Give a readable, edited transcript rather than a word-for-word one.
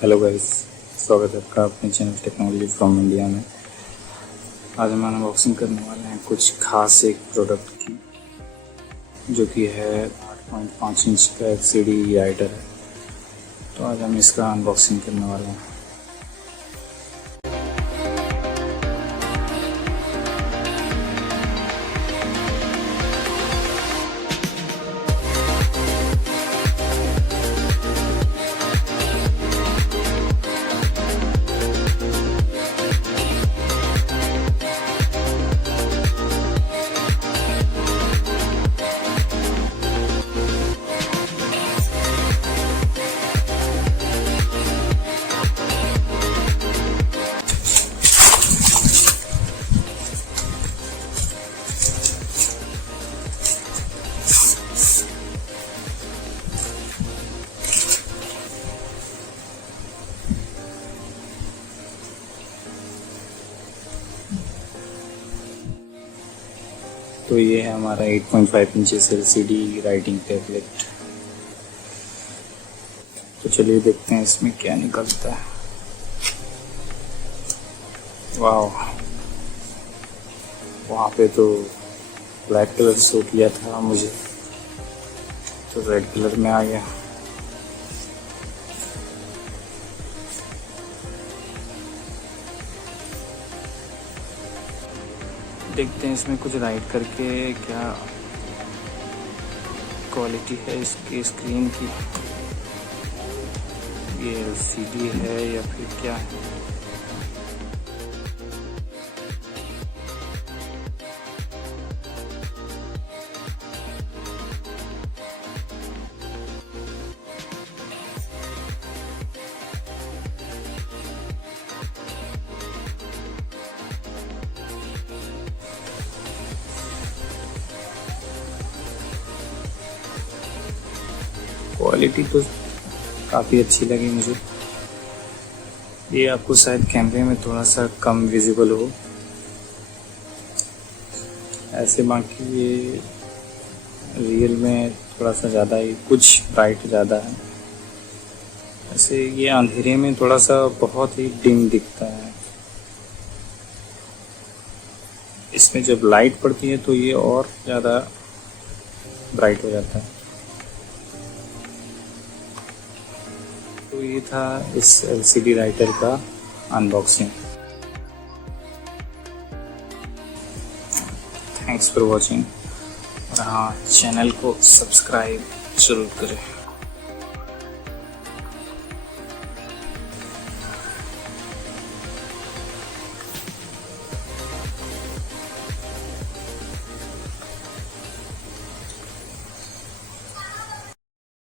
Hello guys, स्वागत है आपका अपने चैनल टेक्नोलॉजी फ्रॉम इंडिया में। आज हम अनबॉक्सिंग करने वाले हैं कुछ खास एक प्रोडक्ट की, जो कि है 8.5 इंच का LCD राइटर है। तो आज हम इसका अनबॉक्सिंग करने वाले हैं। तो ये है हमारा 8.5 इंचेस LCD राइटिंग टैबलेट। तो चलिए देखते हैं इसमें क्या निकलता है। वाह, वहाँ पे तो ब्लैक कलर शो किया था मुझे, तो रेड कलर में आ गया। देखते हैं इसमें कुछ राइट करके क्या क्वालिटी है इसकी स्क्रीन की। ये LCD है या फिर क्या है। क्वालिटी तो काफ़ी अच्छी लगी मुझे। ये आपको शायद कैमरे में थोड़ा सा कम विजिबल हो, ऐसे बाकी ये रियल में थोड़ा सा ज़्यादा ही कुछ ब्राइट ज़्यादा है। ऐसे ये अंधेरे में थोड़ा सा बहुत ही डिम दिखता है। इसमें जब लाइट पड़ती है तो ये और ज़्यादा ब्राइट हो जाता है। तो ये था इस LCD राइटर का अनबॉक्सिंग। थैंक्स फॉर वॉचिंग, और हाँ, चैनल को सब्सक्राइब जरूर करें।